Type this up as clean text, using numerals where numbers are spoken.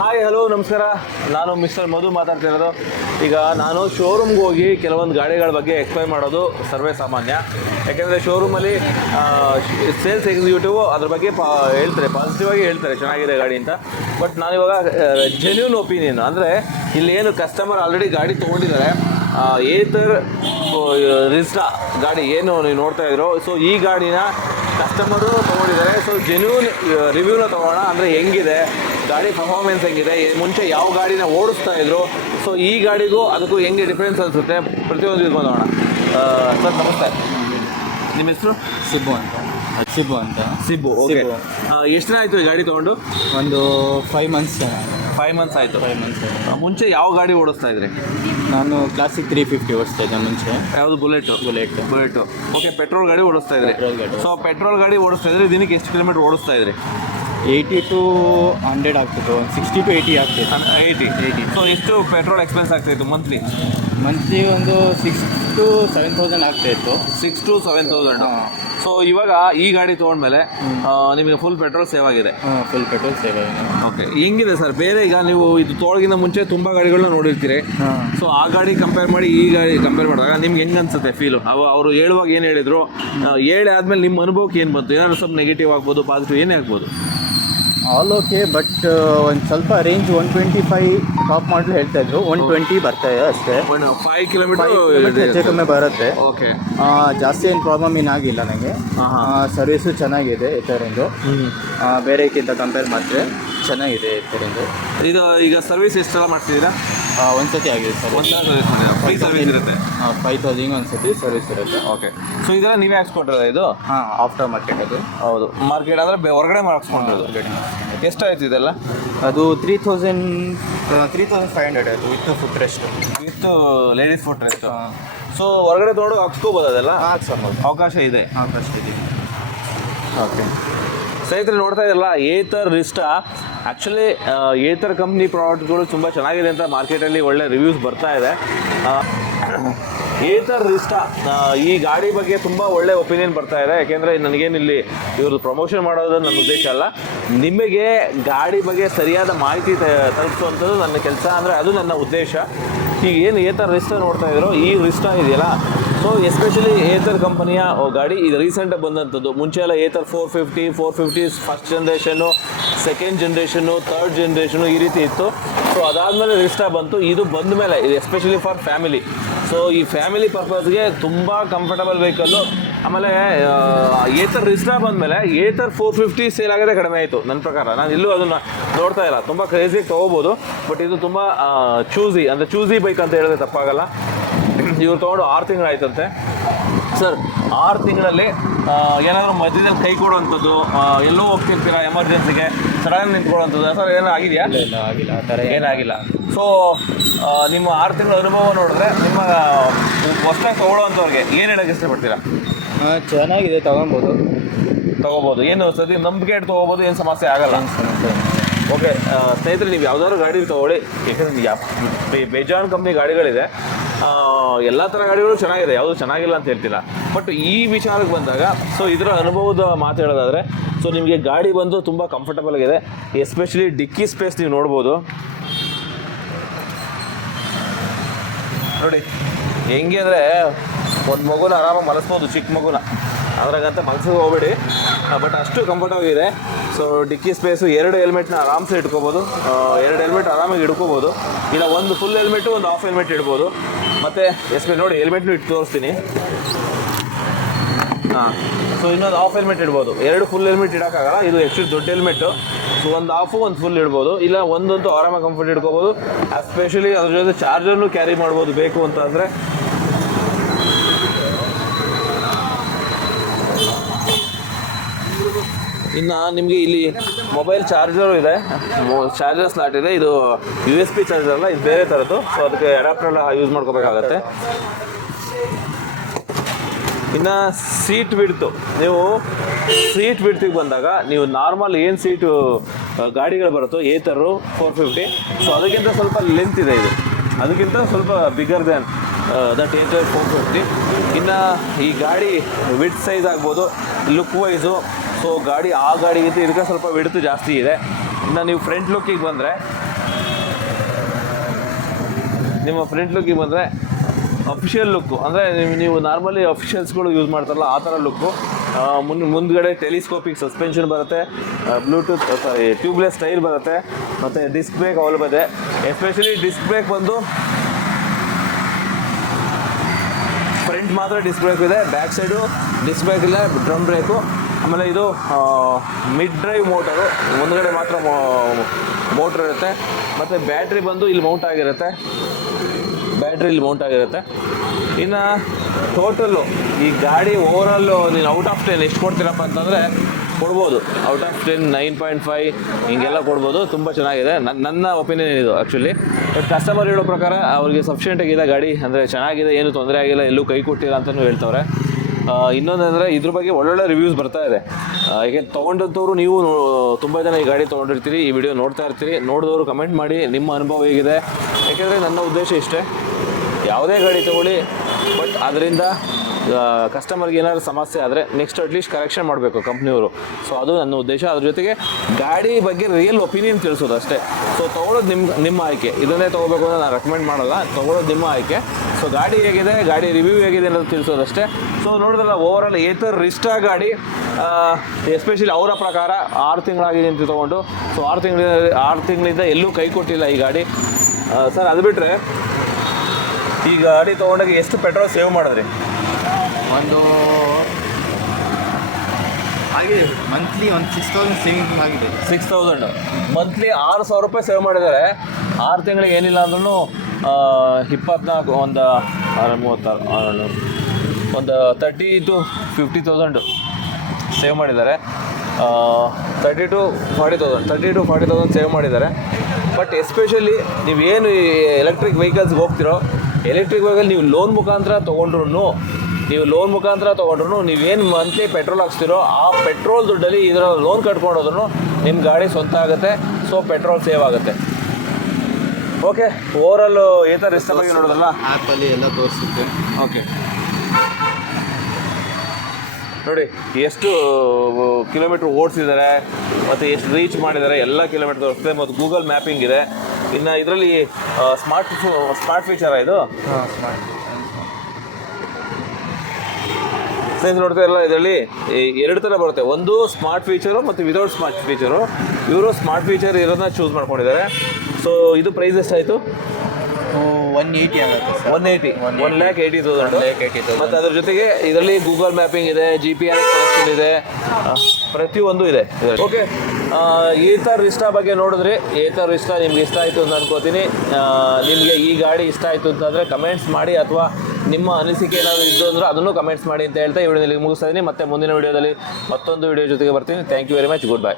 Hi hello ನಮಸ್ಕಾರ. ನಾನು mister ಮಧು ಮಾತಾಡ್ತಿರೋದು. ಈಗ ನಾನು ಶೋರೂಮ್ಗೆ ಹೋಗಿ ಕೆಲವೊಂದು ಗಾಡಿಗಳ ಬಗ್ಗೆ ಎಕ್ಸ್ಪ್ಲೈನ್ ಮಾಡೋದು ಸರ್ವೇ ಸಾಮಾನ್ಯ. ಯಾಕೆಂದರೆ ಶೋರೂಮಲ್ಲಿ ಸೇಲ್ಸ್ ಎಕ್ಸಿಕ್ಯೂಟಿವ್ ಅದ್ರ ಬಗ್ಗೆ ಹೇಳ್ತಾರೆ, ಪಾಸಿಟಿವ್ ಆಗಿ ಹೇಳ್ತಾರೆ ಚೆನ್ನಾಗಿದೆ ಗಾಡಿ ಅಂತ. ಬಟ್ ನಾನಿವಾಗ ಜೆನ್ಯೂನ್ ಒಪಿನಿಯನ್ ಅಂದರೆ ಇಲ್ಲಿ ಏನು ಕಸ್ಟಮರ್ ಆಲ್ರೆಡಿ ಗಾಡಿ ತೊಗೊಂಡಿದ್ದಾರೆ, ಏತರ್ ರಿಸ್ಟಾ ಗಾಡಿ ಏನು ನೀವು ನೋಡ್ತಾ ಇದ್ರು. ಸೊ ಈ ಗಾಡಿನ ಕಸ್ಟಮರು ತೊಗೊಂಡಿದ್ದಾರೆ. ಸೊ ಜೆನ್ಯೂನ್ ರಿವ್ಯೂನ ತೊಗೋಣ, ಅಂದರೆ ಹೆಂಗಿದೆ ಗಾಡಿ ಪರ್ಫಾರ್ಮೆನ್ಸ್, ಹೆಂಗಿದೆ ಮುಂಚೆ ಯಾವ ಗಾಡಿನ ಓಡಿಸ್ತಾ ಇದ್ರು, ಸೊ ಈ ಗಾಡಿಗೂ ಅದಕ್ಕೂ ಹೆಂಗೆ ಡಿಫ್ರೆನ್ಸ್ ಅನಿಸುತ್ತೆ ಪ್ರತಿಯೊಂದು ಇದು ಮಾಡೋಣ. ಸರ್ ನಮಸ್ತೆ, ನಿಮ್ಮ ಹೆಸರು? ಸಿಬ್ಬು ಅಂತ. ಸಿಬ್ಬು, ಓಕೆ. ಎಷ್ಟು ದಿನ ಆಯಿತು ಈ ಗಾಡಿ ತೊಗೊಂಡು? ಒಂದು 5 ಮಂತ್ಸ್. 5 ಮಂತ್ಸ್ ಆಯಿತು. 5 ಮಂತ್ಸ್. ಮುಂಚೆ ಯಾವ ಗಾಡಿ ಓಡಿಸ್ತಾ ಇದ್ರಿ? ನಾನು ಕ್ಲಾಸಿಕ್ 350 ಓಡಿಸ್ತಾ ಇದ್ದೆ ಮುಂಚೆ. ಯಾವುದು? ಬುಲೆಟು. ಓಕೆ, ಪೆಟ್ರೋಲ್ ಗಾಡಿ ಓಡಿಸ್ತಾ ಇದ್ರಿ. ಪೆಟ್ರೋಲ್ ಗಾಡಿ. ಸೊ ಪೆಟ್ರೋಲ್ ಗಾಡಿ ಓಡಿಸ್ತಾ ಇದ್ರಿ, ದಿನಕ್ಕೆ ಎಷ್ಟು ಕಿಲೋಮೀಟರ್ ಓಡಿಸ್ತಾ ಇದ್ರಿ? 80 to 100 ಆಗ್ತಿತ್ತು, 60 to 80 ಆಗ್ತಿತ್ತು. 80. ಸೊ ಎಷ್ಟು ಪೆಟ್ರೋಲ್ ಎಕ್ಸ್ಪೆನ್ಸ್ ಆಗ್ತಾಯಿತ್ತು ಮಂತ್ಲಿ? ಒಂದು 6 to 7,000 ಆಗ್ತಾಯಿತ್ತು. 6 to 7,000. ಸೊ ಇವಾಗ ಈ ಗಾಡಿ ತೊಗೊಂಡ್ಮೇಲೆ ನಿಮಗೆ ಫುಲ್ ಪೆಟ್ರೋಲ್ ಸೇವ್ ಆಗಿದೆ? ಫುಲ್ ಪೆಟ್ರೋಲ್ ಸೇವ್ ಆಗಿದೆ. ಓಕೆ, ಹೆಂಗಿದೆ ಸರ್ ಬೇರೆ? ಈಗ ನೀವು ಇದು ತೊಳಗಿನ ಮುಂಚೆ ತುಂಬ ಗಾಡಿಗಳನ್ನ ನೋಡಿರ್ತೀರಿ. ಸೊ ಆ ಗಾಡಿ ಕಂಪೇರ್ ಮಾಡಿ ಈ ಗಾಡಿ ಕಂಪೇರ್ ಮಾಡಿದಾಗ ನಿಮ್ಗೆ ಹೆಂಗೆ ಅನ್ಸುತ್ತೆ ಫೀಲು? ಅವರು ಹೇಳುವಾಗ ಏನು ಹೇಳಿದ್ರು, ಹೇಳಿ ಆದಮೇಲೆ ನಿಮ್ಮ ಅನುಭವಕ್ಕೆ ಏನು ಬಂತು? ಏನಾದ್ರು ಸ್ವಲ್ಪ ನೆಗೆಟಿವ್ ಆಗ್ಬೋದು, ಪಾಸಿಟಿವ್ ಏನೇ ಆಗ್ಬೋದು? ಆಲ್ ಓಕೆ, ಬಟ್ ಒಂದು ಸ್ವಲ್ಪ ರೇಂಜ್ 125 ಟಾಪ್ ಮಾಡಲು ಹೇಳ್ತಾ ಇದ್ರು. 120 ಬರ್ತಾ ಇದೆ ಅಷ್ಟೇ. 5 ಕಿಲೋಮೀಟರ್ ಹೆಚ್ಚು ಕಮ್ಮಿ ಬರುತ್ತೆ. ಓಕೆ, ಜಾಸ್ತಿ ಏನು ಪ್ರಾಬ್ಲಮ್ ಏನಾಗಿಲ್ಲ ನನಗೆ. ಸರ್ವಿಸು ಚೆನ್ನಾಗಿದೆ ಇದರಿಂದ, ಬೇರೆಕ್ಕಿಂತ ಕಂಪೇರ್ ಮಾಡಿದ್ರೆ ಚೆನ್ನಾಗಿದೆ ಇದರಿಂದ. ಇದು ಈಗ ಸರ್ವಿಸ್ ಎಷ್ಟೆಲ್ಲ ಮಾಡ್ತಿದ್ದೀರಾ? ಒಂದ್ಸತಿ ಆಗಿದೆ ಸರ್. ಫ್ರೀ ಸರ್ವಿಸ್ ಇರುತ್ತೆ? 5,000 ಒಂದ್ಸತಿ ಸರ್ವಿಸ್ ಇರುತ್ತೆ. ಓಕೆ, ಸೊ ಇದೆಲ್ಲ ನೀವೇ ಹಾಕ್ಸ್ಕೊಟ್ಟಿರೋದು ಇದು? ಆಫ್ಟರ್ ಮಾರ್ಕೆಟ್ ಅದು. ಹೌದು, ಮಾರ್ಕೆಟ್ ಅಂದರೆ ಹೊರಗಡೆ ಮಾಡಿಸ್ಕೊಂಡಿರೋದು. ಎಷ್ಟಾಯ್ತು ಇದೆಲ್ಲ? ಅದು 3,500 ಆಯಿತು with foot rest, with ladies foot rest. So ಹೊರಗಡೆ ತೊಗೊಂಡು ಹಾಕ್ಸ್ಕೋಬೋದು ಅದೆಲ್ಲ? ಅವಕಾಶ ಇದೆ. ಓಕೆ, ಸ್ನೇಹಿತರೆ ನೋಡ್ತಾ ಇದ್ರಲ್ಲ, ಏತರ್ ರಿಸ್ಟಾ. ಆ್ಯಕ್ಚುಲಿ ಏತರ್ ಕಂಪ್ನಿ ಪ್ರಾಡಕ್ಟ್ಗಳು ತುಂಬ ಚೆನ್ನಾಗಿದೆ ಅಂತ ಮಾರ್ಕೆಟಲ್ಲಿ ಒಳ್ಳೆ ರಿವ್ಯೂಸ್ ಬರ್ತಾ ಇದೆ. ಏತರ್ ರಿಸ್ಟಾ ಈ ಗಾಡಿ ಬಗ್ಗೆ ತುಂಬ ಒಳ್ಳೆ ಒಪಿನಿಯನ್ ಬರ್ತಾ ಇದೆ. ಯಾಕೆಂದರೆ ನನಗೇನಿಲ್ಲಿ ಇವ್ರದ್ದು ಪ್ರಮೋಷನ್ ಮಾಡೋದು ನನ್ನ ಉದ್ದೇಶ ಅಲ್ಲ, ನಿಮಗೆ ಗಾಡಿ ಬಗ್ಗೆ ಸರಿಯಾದ ಮಾಹಿತಿ ತಲುಪಿಸುವಂಥದ್ದು ನನ್ನ ಕೆಲಸ, ಅಂದರೆ ಅದು ನನ್ನ ಉದ್ದೇಶ. ಈಗ ಏನು ಏತರ್ ರಿಸ್ಟಾ ನೋಡ್ತಾ ಇದ್ರು, ಈ ರಿಸ್ಟಾ ಇದೆಯಲ್ಲ, ಸೊ ಎಸ್ಪೆಷಲಿ ಏತರ್ ಕಂಪನಿಯ ಗಾಡಿ ಇದು ರೀಸೆಂಟಾಗಿ ಬಂದಂಥದ್ದು. ಮುಂಚೆ ಎಲ್ಲ Ather 450 first generation, second generation, third generation ಈ ರೀತಿ ಇತ್ತು. ಸೊ ಅದಾದಮೇಲೆ ರಿಸ್ಟಾ ಬಂತು. ಇದು ಬಂದ ಮೇಲೆ ಇದು ಎಸ್ಪೆಷಲಿ ಫಾರ್ ಫ್ಯಾಮಿಲಿ. ಸೊ ಈ ಫ್ಯಾಮಿಲಿ ಪರ್ಪಸ್ಗೆ ತುಂಬ ಕಂಫರ್ಟಬಲ್ ವೆಹಿಕಲ್ಲು. ಆಮೇಲೆ ಏತರ್ ರಿಸ್ಟಾ ಬಂದಮೇಲೆ ಏತರ್ 450 ಸೇಲ್ ಆಗೋದೇ ಕಡಿಮೆ ಆಯಿತು ನನ್ನ ಪ್ರಕಾರ. ನಾನು ಇಲ್ಲೂ ಅದನ್ನು ನೋಡ್ತಾ ಇಲ್ಲ. ತುಂಬ ಕ್ರೇಜಿಗೆ ತೊಗೋಬೋದು, ಬಟ್ ಇದು ತುಂಬ ಚೂಸಿ ಬೈಕ್ ಅಂತ ಹೇಳಿದ್ರೆ ತಪ್ಪಾಗಲ್ಲ. ಇವ್ರು ತೊಗೊಂಡು 6 ತಿಂಗಳಾಯ್ತಂತೆ ಸರ್. 6 ತಿಂಗಳಲ್ಲಿ ಏನಾದರೂ ಮಧ್ಯದಲ್ಲಿ ಕೈ ಕೊಡುವಂಥದ್ದು, ಎಲ್ಲೋ ಹೋಗ್ತಿರ್ತೀರ ಎಮರ್ಜೆನ್ಸಿಗೆ ಸಡನ್ ನಿಂತ್ಕೊಳ್ಳುವಂಥದ್ದು ಸರ್ ಏನೋ ಆಗಿದೆಯಾ? ಇಲ್ಲ, ಆಗಿಲ್ಲ, ಆ ಥರ ಏನಾಗಿಲ್ಲ. ಸೊ ನಿಮ್ಮ 6 ತಿಂಗಳ ಅನುಭವ ನೋಡಿದ್ರೆ ನಿಮ್ಮ ಹೊಸದಾಗಿ ತೊಗೊಳ್ಳೋವಂಥವ್ರಿಗೆ ಏನು ಹೇಳೋಕ್ಕೆ ಇಷ್ಟಪಡ್ತೀರಾ? ಚೆನ್ನಾಗಿದೆ, ತೊಗೋಬೋದು. ಏನು ಸದ್ಯ ನಂಬಿಕೆ ಇಟ್ಟು ತೊಗೋಬೋದು, ಏನು ಸಮಸ್ಯೆ ಆಗಲ್ಲ. ಓಕೆ ಸ್ನೇಹಿತರೆ, ನೀವು ಯಾವ್ದಾದ್ರು ಗಾಡಿ ತೊಗೊಳ್ಳಿ. ಯಾಕೆಂದರೆ ಬೇಜಾನ್ ಕಂಪ್ನಿ ಗಾಡಿಗಳಿದೆ, ಎಲ್ಲ ಥರ ಗಾಡಿಗಳು ಚೆನ್ನಾಗಿದೆ, ಯಾವುದು ಚೆನ್ನಾಗಿಲ್ಲ ಅಂತ ಹೇಳ್ತಿಲ್ಲ. ಬಟ್ ಈ ವಿಚಾರಕ್ಕೆ ಬಂದಾಗ ಸೊ ಇದರ ಅನುಭವದ ಮಾತು ಹೇಳೋದಾದರೆ, ಸೊ ನಿಮಗೆ ಗಾಡಿ ಬಂದು ತುಂಬ ಕಂಫರ್ಟಬಲ್ ಆಗಿದೆ. ಎಸ್ಪೆಷಲಿ ಡಿಕ್ಕಿ ಸ್ಪೇಸ್ ನೀವು ನೋಡ್ಬೋದು ನೋಡಿ. ಹೆಂಗೆ ಅಂದರೆ ಒಂದು ಮಗುನ ಆರಾಮಾಗಿ ಮಲಸ್ಬೋದು, ಚಿಕ್ಕ ಮಗುನ, ಅದ್ರಾಗಂತ ಮನಸ್ಸಿಗೆ ಹೋಗ್ಬೇಡಿ. ಬಟ್ ಅಷ್ಟು ಕಂಫರ್ಟಬಲ್. ಸೊ ಡಿಕ್ಕಿ ಸ್ಪೇಸು 2 ಹೆಲ್ಮೆಟ್ನ ಆರಾಮ್ಸೆ ಇಟ್ಕೋಬೋದು. 2 ಹೆಲ್ಮೆಟ್ ಆರಾಮಾಗಿ ಇಟ್ಕೋಬೋದು. ಇಲ್ಲ ಒಂದು ಫುಲ್ ಹೆಲ್ಮೆಟು, ಒಂದು ಹಾಫ್ ಹೆಲ್ಮೆಟ್ ಇಡ್ಬೋದು. ಮತ್ತು ನೋಡಿ ಹೆಲ್ಮೆಟ್ನು ಇಟ್ಟು ತೋರಿಸ್ತೀನಿ. ಸೊ ಇನ್ನೊಂದು ಹಾಫ್ ಹೆಲ್ಮೆಟ್ ಇಡ್ಬೋದು. 2 ಫುಲ್ ಹೆಲ್ಮೆಟ್ ಇಡೋಕ್ಕಾಗಲ್ಲ, ಇದು ಎಷ್ಟು ದೊಡ್ಡ ಹೆಲ್ಮೆಟ್ಟು. ಸೊ ಒಂದು ಹಾಫು, ಒಂದು ಫುಲ್ ಇಡ್ಬೋದು. ಇಲ್ಲ ಒಂದಂತೂ ಆರಾಮಾಗಿ ಕಂಫರ್ಟ್ ಇಟ್ಕೋಬೋದು. ಎಸ್ಪೆಷಲಿ ಅದ್ರ ಜೊತೆ ಚಾರ್ಜರ್ನು ಕ್ಯಾರಿ ಮಾಡ್ಬೋದು ಬೇಕು ಅಂತ ಅಂದರೆ. ಇನ್ನು ನಿಮಗೆ ಇಲ್ಲಿ ಮೊಬೈಲ್ ಚಾರ್ಜರು ಇದೆ, ಚಾರ್ಜರ್ ಸ್ಲಾಟ್ ಇದೆ. ಇದು USB ಚಾರ್ಜರ್ ಅಲ್ಲ, ಇದು ಬೇರೆ ಥರದ್ದು. ಸೊ ಅದಕ್ಕೆ ಅಡಾಪ್ಟರೆಲ್ಲ ಯೂಸ್ ಮಾಡ್ಕೋಬೇಕಾಗತ್ತೆ. ಇನ್ನು ಸೀಟ್ ಬಿಡ್ತು, ನೀವು ಸೀಟ್ ಬಿಡ್ತಿಗೆ ಬಂದಾಗ ನೀವು ನಾರ್ಮಲ್ ಏನು ಸೀಟು ಗಾಡಿಗಳು ಬರುತ್ತೋ ಏತರು 450, ಸೊ ಅದಕ್ಕಿಂತ ಸ್ವಲ್ಪ ಲೆಂತ್ ಇದೆ ಇದು, ಅದಕ್ಕಿಂತ ಸ್ವಲ್ಪ ಬಿಗರ್ ದ್ಯಾನ್ ದಟ್ ಏತರ್ 450. ಇನ್ನು ಈ ಗಾಡಿ ವಿಡ್ತ್ ಸೈಜ್ ಆಗ್ಬೋದು, ಲುಕ್ ವೈಸು. ಸೊ ಗಾಡಿ ಆ ಗಾಡಿಗಿಂತ ಇದಕ್ಕೆ ಸ್ವಲ್ಪ ವಿಡ್ತು ಜಾಸ್ತಿ ಇದೆ. ಇನ್ನು ನೀವು ಫ್ರಂಟ್ ಲುಕ್ಕಿಗೆ ಬಂದರೆ ನಿಮ್ಮ ಫ್ರಂಟ್ ಲುಕ್ಕಿಗೆ ಬಂದರೆ ಅಫಿಷಿಯಲ್ ಲುಕ್ಕು, ಅಂದರೆ ನೀವು ನಾರ್ಮಲಿ ಅಫಿಷಿಯಲ್ಸ್ಗಳು ಯೂಸ್ ಮಾಡ್ತಾರಲ್ಲ ಆ ಥರ ಲುಕ್ಕು. ಮುಂದ್ಗಡೆ ಟೆಲಿಸ್ಕೋಪಿಕ್ ಸಸ್ಪೆನ್ಷನ್ ಬರುತ್ತೆ, ಬ್ಲೂಟೂತ್ ಟ್ಯೂಬ್ಲೆಸ್ ಟೈರ್ ಬರುತ್ತೆ, ಮತ್ತು ಡಿಸ್ಕ್ ಬ್ರೇಕ್ ಅವೈಲೇಬಲ್ ಇದೆ. ಎಸ್ಪೆಷಲಿ ಡಿಸ್ಕ್ ಬ್ರೇಕ್ ಬಂದು ಫ್ರಂಟ್ ಮಾತ್ರ ಡಿಸ್ಕ್ ಬ್ರೇಕ್ ಇದೆ, ಬ್ಯಾಕ್ ಸೈಡು ಡಿಸ್ಕ್ ಬ್ರೇಕ್ ಇಲ್ಲ, ಡ್ರಮ್ ಬ್ರೇಕು. ಆಮೇಲೆ ಇದು ಮಿಡ್ ಡ್ರೈವ್ ಮೋಟರು, ಮುಂದ್ಗಡೆ ಮಾತ್ರ ಮೋಟ್ರ್ ಇರುತ್ತೆ. ಮತ್ತು ಬ್ಯಾಟ್ರಿ ಬಂದು ಇಲ್ಲಿ ಮೌಂಟ್ ಆಗಿರುತ್ತೆ, ಇನ್ನು ಟೋಟಲ್ಲು ಈ ಗಾಡಿ ಓವರಾಲು ನೀನು ಔಟ್ ಆಫ್ 10 ಎಷ್ಟು ಕೊಡ್ತೀರಪ್ಪ ಅಂತಂದರೆ ಕೊಡ್ಬೋದು. ಔಟ್ ಆಫ್ 10 9.5 ಹಿಂಗೆಲ್ಲ ಕೊಡ್ಬೋದು. ತುಂಬ ಚೆನ್ನಾಗಿದೆ, ನನ್ನ ಒಪಿನಿಯನ್ ಇದು ಆ್ಯಕ್ಚುಲಿ. ಬಟ್ ಕಸ್ಟಮರ್ ಹೇಳೋ ಪ್ರಕಾರ ಅವ್ರಿಗೆ ಸಫಿಷಿಯೆಂಟ್ ಆಗಿದೆ ಗಾಡಿ, ಅಂದರೆ ಚೆನ್ನಾಗಿದೆ, ಏನು ತೊಂದರೆ ಆಗಿಲ್ಲ, ಎಲ್ಲೂ ಕೈ ಕೊಟ್ಟಿಲ್ಲ ಅಂತಲೂ ಹೇಳ್ತವ್ರೆ. ಇನ್ನೊಂದಂದರೆ ಇದ್ರ ಬಗ್ಗೆ ಒಳ್ಳೊಳ್ಳೆ ರಿವ್ಯೂಸ್ ಬರ್ತಾ ಇದೆ. ಯಾಕೆ ತೊಗೊಂಡಂಥವ್ರು ನೀವು ತುಂಬ ಜನ ಈ ಗಾಡಿ ತೊಗೊಂಡಿರ್ತೀರಿ, ಈ ವಿಡಿಯೋ ನೋಡ್ತಾ ಇರ್ತೀರಿ, ನೋಡಿದವರು ಕಮೆಂಟ್ ಮಾಡಿ ನಿಮ್ಮ ಅನುಭವ ಹೇಗಿದೆ. ಯಾಕೆಂದರೆ ನನ್ನ ಉದ್ದೇಶ ಇಷ್ಟೇ, ಯಾವುದೇ ಗಾಡಿ ತೊಗೊಳ್ಳಿ, ಬಟ್ ಅದರಿಂದ ಕಸ್ಟಮರ್ಗೆ ಏನಾದರೂ ಸಮಸ್ಯೆ ಆದರೆ ನೆಕ್ಸ್ಟ್ ಅಟ್ಲೀಸ್ಟ್ ಕರೆಕ್ಷನ್ ಮಾಡಬೇಕು ಕಂಪ್ನಿಯವರು. ಸೊ ಅದು ನನ್ನ ಉದ್ದೇಶ. ಅದ್ರ ಜೊತೆಗೆ ಗಾಡಿ ಬಗ್ಗೆ ರಿಯಲ್ ಒಪಿನಿಯನ್ ತಿಳಿಸೋದು ಅಷ್ಟೇ. ಸೊ ತೊಗೊಳೋದು ನಿಮ್ಮ ಆಯ್ಕೆ, ಇದನ್ನೇ ತೊಗೋಬೇಕು ಅಂತ ನಾನು ರೆಕಮೆಂಡ್ ಮಾಡಲ್ಲ, ತೊಗೊಳೋದು ನಿಮ್ಮ ಆಯ್ಕೆ. ಸೊ ಗಾಡಿ ಹೇಗಿದೆ, ಗಾಡಿ ರಿವ್ಯೂ ಹೇಗಿದೆ ಅನ್ನೋದು ತಿಳಿಸೋದಷ್ಟೇ. ಸೊ ನೋಡಿದ್ರಲ್ಲ, ಓವರಾಲ್ ಏತರ್ ರಿಸ್ಟಾ ಗಾಡಿ, ಎಸ್ಪೆಷಲಿ ಅವರ ಪ್ರಕಾರ 6 ತಿಂಗಳಾಗಿದೆ ಅಂತ ತೊಗೊಂಡು. ಸೊ 6 ತಿಂಗಳಿಂದ ಎಲ್ಲೂ ಕೈ ಕೊಟ್ಟಿಲ್ಲ ಈ ಗಾಡಿ. ಸರ್ ಅದು ಬಿಟ್ಟರೆ ಈ ಗಾಡಿ ತೊಗೊಂಡಾಗ ಎಷ್ಟು ಪೆಟ್ರೋಲ್ ಸೇವ್ ಮಾಡಿದ್ರಿ? ಒಂದು ಆಗಿದೆ ಮಂತ್ಲಿ ಒಂದು 6,000 ಸೇವಿಂಗ್ ಆಗಿದೆ. 6,000 ಮಂತ್ಲಿ 6,000 ರೂಪಾಯಿ ಸೇವ್ ಮಾಡಿದ್ದಾರೆ. 6 ತಿಂಗಳಿಗೆ ಏನಿಲ್ಲ ಅಂದ್ರೂ 24 ಒಂದು 36 ಒಂದು 30 to 50,000 ಸೇವ್ ಮಾಡಿದ್ದಾರೆ. 30 to 40,000 ಸೇವ್ ಮಾಡಿದ್ದಾರೆ. ಬಟ್ ಎಸ್ಪೆಷಲಿ ನೀವೇನು ಎಲೆಕ್ಟ್ರಿಕ್ ವೆಹಿಕಲ್ಸ್ಗೆ ಹೋಗ್ತಿರೋ, ಎಲೆಕ್ಟ್ರಿಕ್ ವೆಹಿಕಲ್ ನೀವು ಲೋನ್ ಮುಖಾಂತರ ತೊಗೊಂಡ್ರು ನೀವೇನು ಮಂತ್ಲಿ ಪೆಟ್ರೋಲ್ ಹಾಕ್ಸ್ತಿರೋ ಆ ಪೆಟ್ರೋಲ್ ದುಡ್ಡಲ್ಲಿ ಇದರ ಲೋನ್ ಕಟ್ಕೊಂಡೋದ್ರೂ ನಿಮ್ಮ ಗಾಡಿ ಸ್ವಂತ ಆಗುತ್ತೆ. ಸೊ ಪೆಟ್ರೋಲ್ ಸೇವ್ ಆಗುತ್ತೆ. ಓಕೆ, ಓವರಾಲ್ ಏತರ್ ರಿಸ್ಟಾ ಬಗ್ಗೆ ನೋಡೋದಲ್ಲ, ಆ್ಯಪಲ್ಲಿ ಎಲ್ಲ ತೋರಿಸುತ್ತೆ. ಓಕೆ ನೋಡಿ ಎಷ್ಟು ಕಿಲೋಮೀಟ್ರ್ ಓಡಿಸಿದ್ದಾರೆ ಮತ್ತು ಎಷ್ಟು ರೀಚ್ ಮಾಡಿದ್ದಾರೆ ಎಲ್ಲ ಕಿಲೋಮೀಟ್ರ್ ತೋರಿಸುತ್ತೆ. ಮತ್ತು ಗೂಗಲ್ ಮ್ಯಾಪಿಂಗ್ ಇದೆ. ಇನ್ನು ಇದರಲ್ಲಿ ಸ್ಮಾರ್ಟ್ ಫೀಚರ ಇದು. ಫ್ರೆಂಡ್ಸ್ ನೋಡ್ತಾ ಇರಲ್ಲ, ಇದರಲ್ಲಿ 2 ಥರ ಬರುತ್ತೆ. ಒಂದು ಸ್ಮಾರ್ಟ್ ಫೀಚರು ಮತ್ತು ವಿತೌಟ್ ಸ್ಮಾರ್ಟ್ ಫೀಚರು. ಇವರು ಸ್ಮಾರ್ಟ್ ಫೀಚರ್ ಇರೋದನ್ನ ಚೂಸ್ ಮಾಡ್ಕೊಂಡಿದ್ದಾರೆ. ಸೊ ಇದು ಪ್ರೈಸ್ ಎಷ್ಟಾಯಿತು? 180 ಆಗುತ್ತೆ. 1,80,000. ಮತ್ತು ಅದ್ರ ಜೊತೆಗೆ ಇದರಲ್ಲಿ ಗೂಗಲ್ ಮ್ಯಾಪಿಂಗ್ ಇದೆ, GPS ಕನೆಕ್ಷನ್ ಇದೆ, ಪ್ರತಿಯೊಂದು ಇದೆ. ಓಕೆ, ಏತರ್ ರಿಸ್ಟಾ ಬಗ್ಗೆ ನೋಡಿದ್ರಿ. ಏತರ್ ರಿಸ್ಟಾ ನಿಮ್ಗೆ ಇಷ್ಟ ಆಯಿತು ಅಂತ ಅನ್ಕೋತೀನಿ. ನಿಮಗೆ ಈ ಗಾಡಿ ಇಷ್ಟ ಆಯಿತು ಅಂತಂದರೆ ಕಮೆಂಟ್ಸ್ ಮಾಡಿ, ಅಥವಾ ನಿಮ್ಮ ಅನಿಸಿಕೆ ಏನಾದರೂ ಇದ್ದು ಅಂದರೆ ಅದನ್ನು ಕಮೆಂಟ್ಸ್ ಮಾಡಿ ಅಂತ ಹೇಳ್ತಾ ಈ ವಿಡಿಯೋದಲ್ಲಿ ಮುಗಿಸ್ತಾ ಇದ್ದೀನಿ. ಮತ್ತೆ ಮುಂದಿನ ವಿಡಿಯೋದಲ್ಲಿ ಮತ್ತೊಂದು ವಿಡಿಯೋ ಜೊತೆಗೆ ಬರ್ತೀನಿ. Thank you very much. Good by.